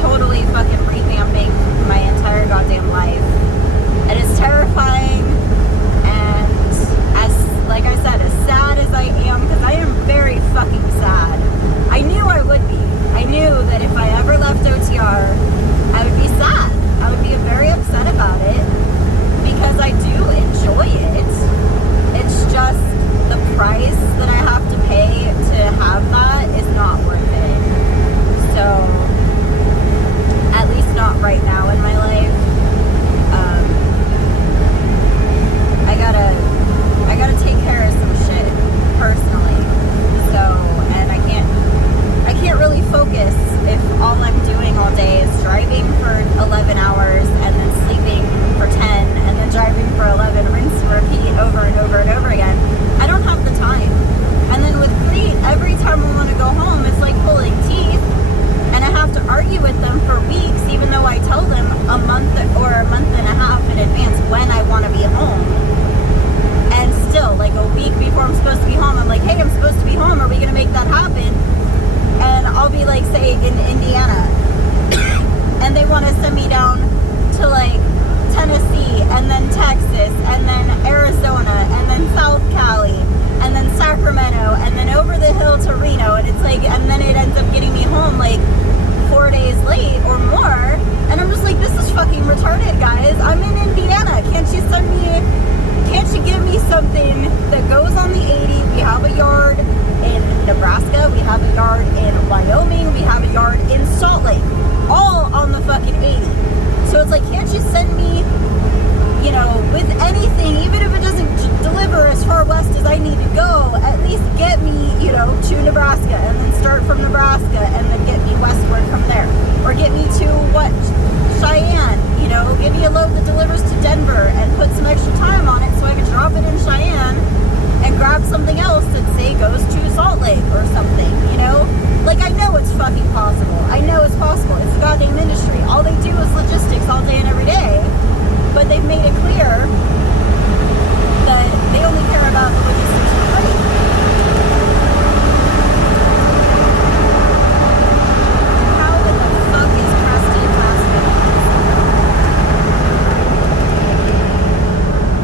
totally fucking revamping my entire goddamn life. And it's terrifying, and like I said, as sad as I am, because I am very fucking sad. I knew I would be. I knew that if I ever left OTR, I would be sad. I would be very upset about it, because I do enjoy it. It's just the price that I have to pay to have that is not worth it. So, at least not right now in my life. I gotta take care of some shit personally. So, and I can't really focus if all I'm doing all day is driving for 11 hours and then sleeping for 10 and then driving for 11, rinse and repeat over and over and over again. I don't have the time. And then with Crete, every time I want to go home, it's like pulling teeth. And I have to argue with them for weeks, even though I tell them a month or a month and a half in advance when I want to be home. And still, like a week before I'm supposed to be home, I'm like, hey, I'm supposed to be home. Are we going to make that happen? And I'll be like, say, in Indiana. And they want to send me down to like Tennessee, and then Texas, and then Arizona, and then South Cali, and then Sacramento, and then over the hill to Reno. And it's like, and then it ends up getting me home like 4 days late or more. And I'm just like, this is fucking retarded, guys. I'm in Indiana. Can't you give me something that goes on the 80? We have a yard in Nebraska. We have a yard in Wyoming. We have a yard in Salt Lake. All on the fucking 80. So it's like, can't you send me, you know, with anything, even if it doesn't deliver as far west as I need to go, at least get me, you know, to Nebraska, and then start from Nebraska, and then get me westward from there. Or get me to, Cheyenne, you know, give me a load that delivers to Denver, and put some extra time on it so I can drop it in Cheyenne, and grab something else that, say, goes to Salt Lake or something, you know? Like, I know it's fucking possible. I know it's possible. It's a goddamn industry. All they do is logistics all day and every day. But they've made it clear that they only care about the logistics for free. How in the fuck is Krusty Plastic?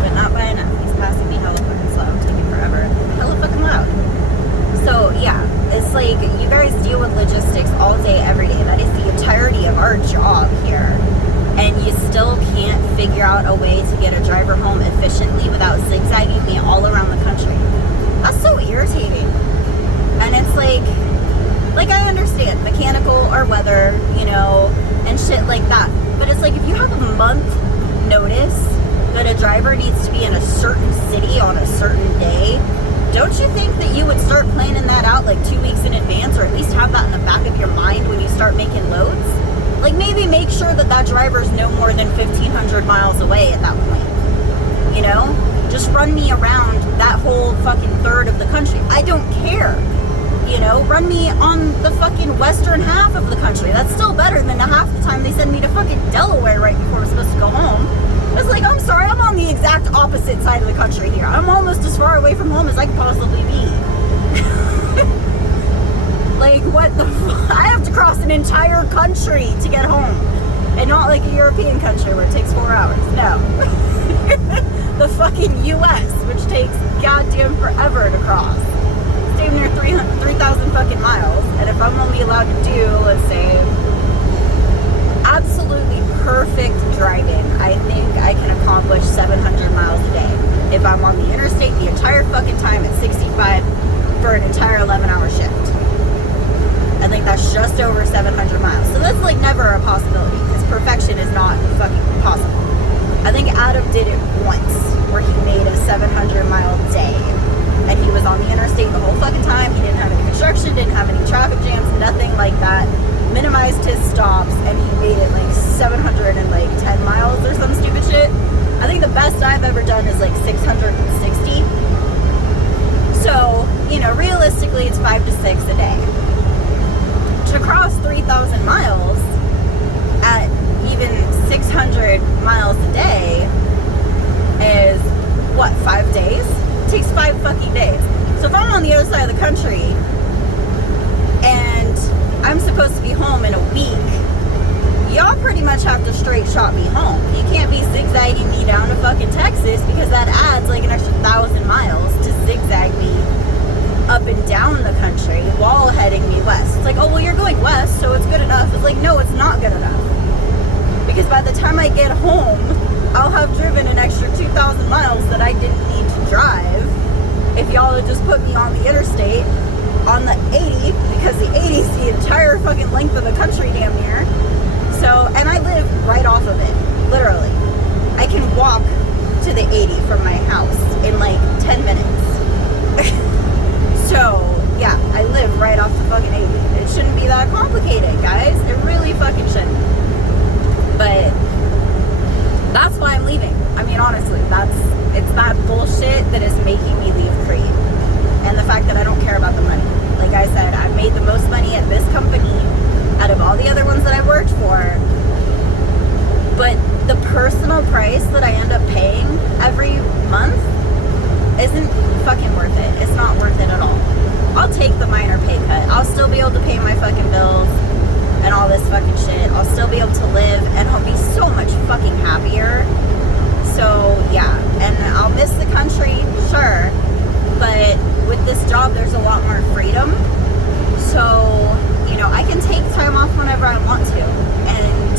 But not by enough. He's passing me hella fucking slow. Taking forever. Hella fucking loud. So, yeah. It's like, you guys deal with logistics all day, every day. That is the entirety of our job here. And you still can't figure out a way to get a driver home efficiently without zigzagging me all around the country. That's so irritating. And it's like I understand mechanical or weather, you know, and shit like that. But it's like, if you have a month notice that a driver needs to be in a certain city on a certain day, don't you think that you would start planning that out like 2 weeks in advance, or at least have that in the back of your mind when you start making loads? Like, maybe make sure that driver's no more than 1,500 miles away at that point. You know? Just run me around that whole fucking third of the country. I don't care. You know? Run me on the fucking western half of the country. That's still better than half the time they send me to fucking Delaware right before I'm supposed to go home. It's like, I'm sorry, I'm on the exact opposite side of the country here. I'm almost as far away from home as I could possibly be. Like, what the fuck? I have to cross an entire country to get home. And not like a European country where it takes 4 hours. No. The fucking U.S., which takes goddamn forever to cross. It's damn near 3,000 fucking miles. And if I'm only allowed to do, let's say, absolutely perfect driving, I think I can accomplish 700 miles a day. If I'm on the interstate the entire fucking time at 65 for an entire 11-hour shift. I think that's just over 700 miles. So that's like never a possibility, because perfection is not fucking possible. I think Adam did it once, where he made a 700-mile day. And he was on the interstate the whole fucking time. He didn't have any construction, didn't have any traffic jams, nothing like that. Minimized his stops, and he made it like 710 miles or some stupid shit. I think the best I've ever done is like 660. So, you know, realistically, it's 5 to 6 a day. To cross 3,000 miles at even 600 miles a day is, what, 5 days? It takes 5 fucking days. So if I'm on the other side of the country and I'm supposed to be home in a week, much have to straight shot me home. You can't be zigzagging me down to fucking Texas, because that adds like an extra 1,000 miles to zigzag me up and down the country while heading me west. It's like, oh, well, you're going west, so it's good enough. It's like, no, it's not good enough. Because by the time I get home, I'll have driven an extra 2,000 miles that I didn't need to drive if y'all had just put me on the interstate on the 80, because the 80 is the entire fucking length of the country damn near. So, and I live right off of it, literally. I can walk to the 80 from my house in like 10 minutes. So, yeah, I live right off the fucking 80. It shouldn't be that complicated, guys. It really fucking shouldn't. But that's why I'm leaving. I mean, honestly, it's that bullshit that is making me leave Creed. And the fact that I don't care about the money. Like I said, I've made the most money at this company out of all the other ones that I worked for. But the personal price that I end up paying every month isn't fucking worth it. It's not worth it at all. I'll take the minor pay cut. I'll still be able to pay my fucking bills and all this fucking shit. I'll still be able to live, and I'll be so much fucking happier. So, yeah. And I'll miss the country, sure. But with this job, there's a lot more freedom. So, you know, I can take time off whenever I want to. And,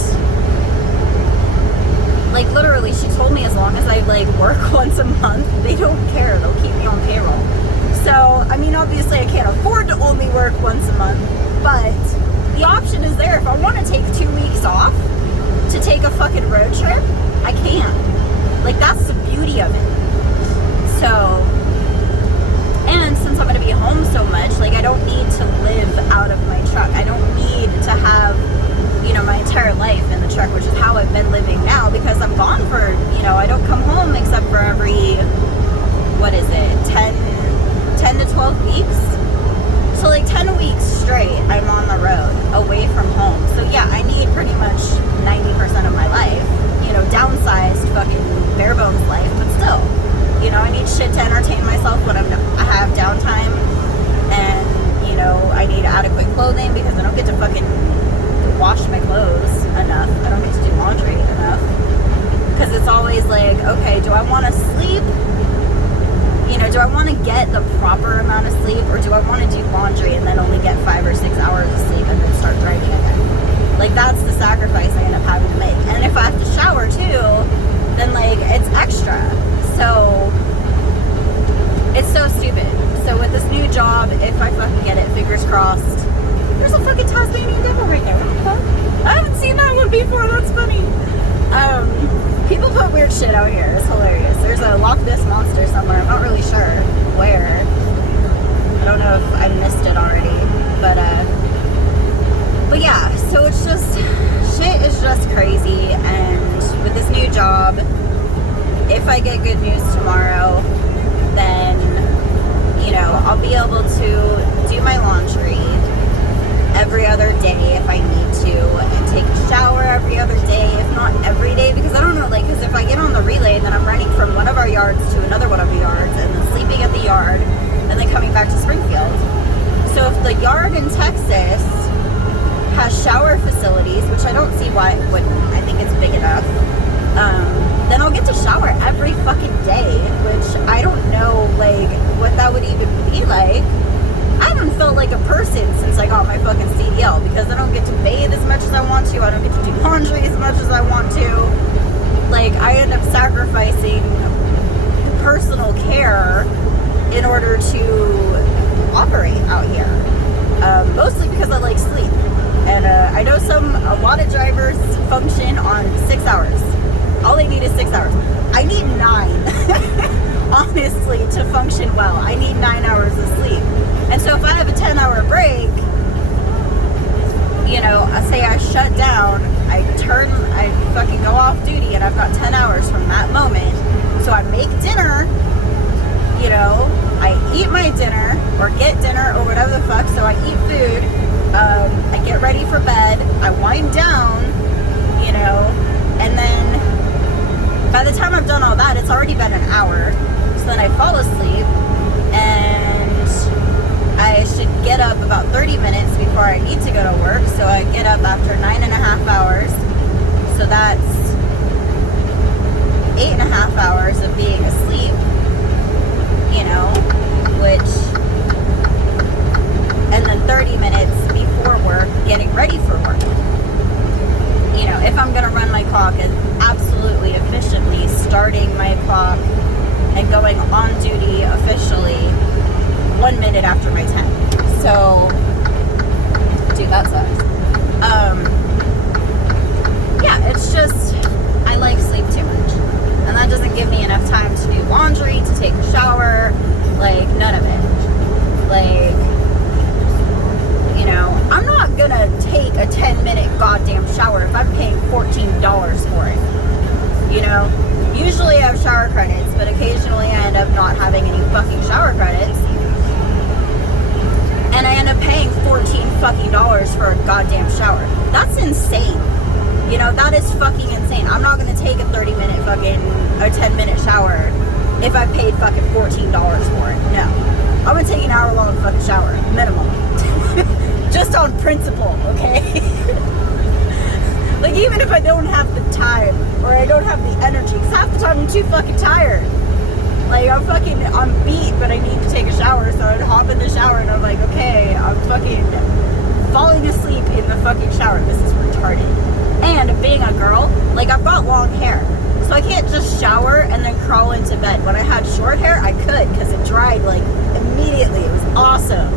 like, literally, she told me as long as I, like, work once a month, they don't care. They'll keep me on payroll. So, I mean, obviously, I can't afford to only work once a month. But the option is there. If I want to take 2 weeks off to take a fucking road trip, I can. Like, that's the beauty of it. So, and since I'm going to be home so much, like, I don't need to live out of my truck. I don't need to have, you know, my entire life in the truck, which is how I've been living now, because I'm gone for, you know, I don't come home except for every, what is it, 10 to 12 weeks? So, like, 10 weeks straight, I'm on the road, away from home. So, yeah, I need pretty much 90% of my life, you know, downsized fucking bare bones life, but still. You know, I need shit to entertain myself when I have downtime, and, you know, I need adequate clothing because I don't get to fucking wash my clothes enough. I don't get to do laundry enough, because it's always like, okay, do I want to sleep? You know, do I want to get the proper amount of sleep, or do I want to do laundry and then only get 5 or 6 hours of sleep and then start driving again? Like, that's the sacrifice I end up having to make. And if I have to shower too, then, like, it's extra. So, it's so stupid. So with this new job, if I fucking get it, fingers crossed. There's a fucking Tasmanian devil right there. What the fuck? I haven't seen that one before. That's funny. People put weird shit out here. It's hilarious. There's a Loch Ness monster somewhere. I'm not really sure where. I don't know if I missed it already. But yeah. So it's just, shit is just crazy. And with this new job, if I get good news tomorrow, then, you know, I'll be able to do my laundry every other day if I need to, and take a shower every other day, if not every day, because I don't know, like, because if I get on the relay, then I'm running from one of our yards to another one of the yards, and then sleeping at the yard, and then coming back to Springfield. So if the yard in Texas has shower facilities, which I don't see why it wouldn't, I think it's big enough, then I'll get to shower every fucking day, which I don't know, like, what that would even be like. I haven't felt like a person since I got my fucking CDL, because I don't get to bathe as much as I want to. I don't get to do laundry as much as I want to. Like, I end up sacrificing personal care in order to operate out here. Mostly because I like sleep. And I know a lot of drivers function on 6 hours. All they need is 6 hours. I need 9, honestly, to function well. I need 9 hours of sleep. And so if I have a 10-hour break, you know, say I shut down, I fucking go off duty, and I've got 10 hours from that moment. So I make dinner, you know, I eat my dinner, or get dinner, or whatever the fuck, so I eat food, I get ready for bed, I wind down, you know, and then by the time I've done all that, it's already been an hour. So then I fall asleep, and I should get up about 30 minutes before I need to go to work. So I get up after 9.5 hours. o'clock and going on duty officially 1 minute after my 10. So, dude, that sucks. Yeah, it's just, I like sleep too much. And that doesn't give me enough time to do laundry, to take a shower, like, none of it. Like, you know, I'm not gonna take a 10-minute goddamn shower if I'm paying $14 for it. You know? Usually I have shower credits, but occasionally I end up not having any fucking shower credits. And I end up paying $14 fucking for a goddamn shower. That's insane. You know, that is fucking insane. I'm not gonna take a 30-minute fucking, or 10-minute shower if I paid fucking $14 for it. No. I'm gonna take an hour-long fucking shower, minimum. Just on principle, okay? Like, even if I don't have the time, or I don't have the energy, because half the time I'm too fucking tired. Like, I'm beat, but I need to take a shower, so I'd hop in the shower, and I'm like, okay, I'm fucking falling asleep in the fucking shower. This is retarded. And being a girl, like, I've got long hair, so I can't just shower and then crawl into bed. When I had short hair, I could, because it dried, like, immediately. It was awesome.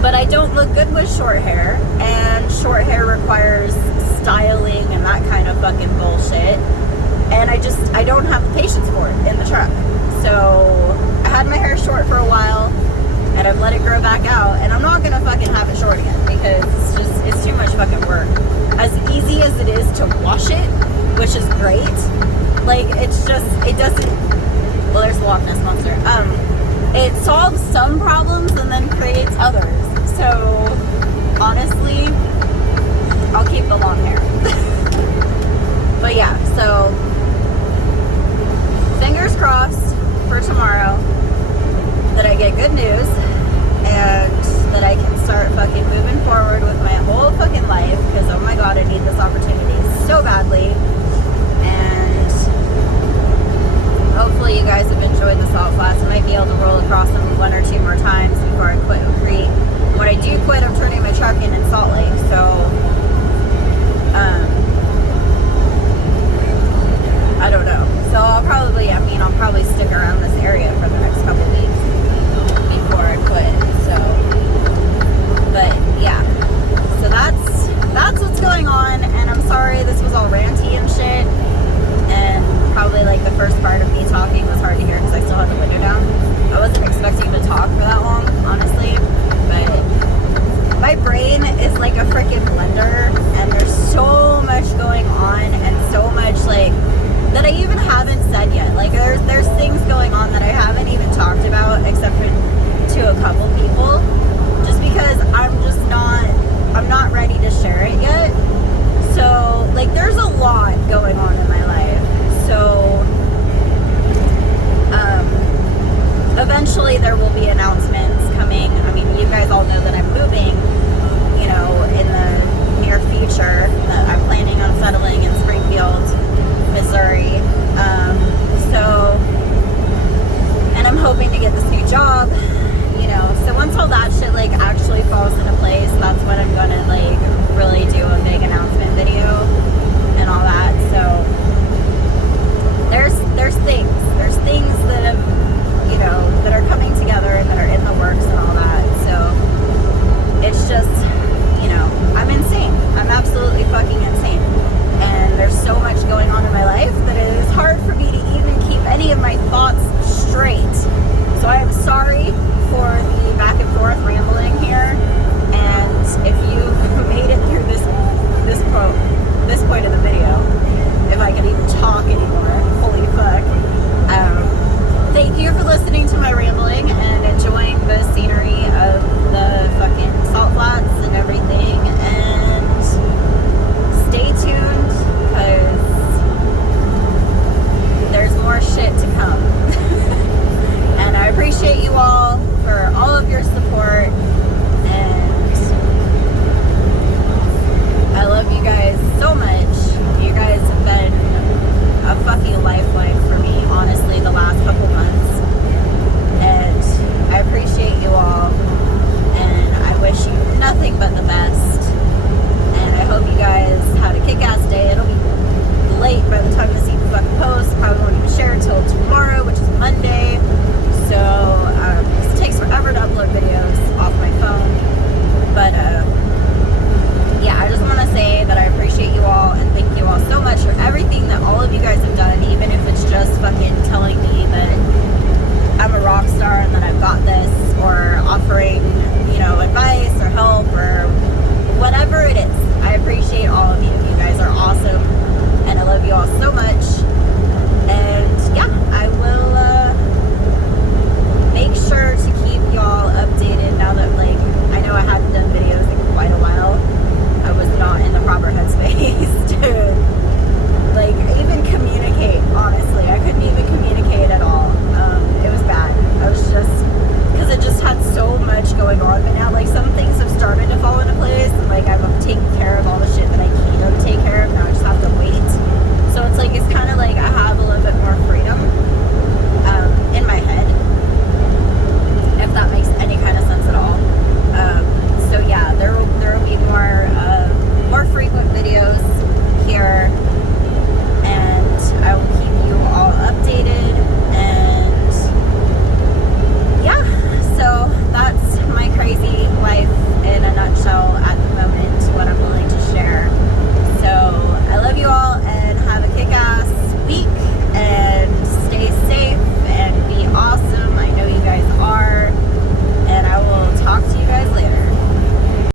But I don't look good with short hair, and short hair requires styling and that kind of fucking bullshit. And I don't have the patience for it in the truck. So I had my hair short for a while, and I've let it grow back out, and I'm not gonna fucking have it short again, because it's too much fucking work. As easy as it is to wash it, which is great, like, it doesn't, well, there's the Loch Ness Monster. It solves some problems and then creates others. So, honestly, I'll keep the long hair. But yeah, so, fingers crossed for tomorrow that I get good news and that I can start fucking moving forward with my whole fucking life, because, oh my god, I need this opportunity so badly. And hopefully you guys have enjoyed the salt flats. I might be able to roll across them 1 or 2 more times before I quit Crete. When I do quit, I'm turning my truck in Salt Lake, so I don't know. So I'll probably stick around this area for the next couple weeks before I quit. So, but yeah, so that's what's going on. And I'm sorry this was all ranty and shit, and probably like the first part of me talking was hard to hear because I still had the window down. I wasn't expecting to talk for that long, honestly, but my brain is like a freaking blender, and there's so much going on and so much like that I even haven't said yet. Like there's things going on that I haven't even talked about except for to a couple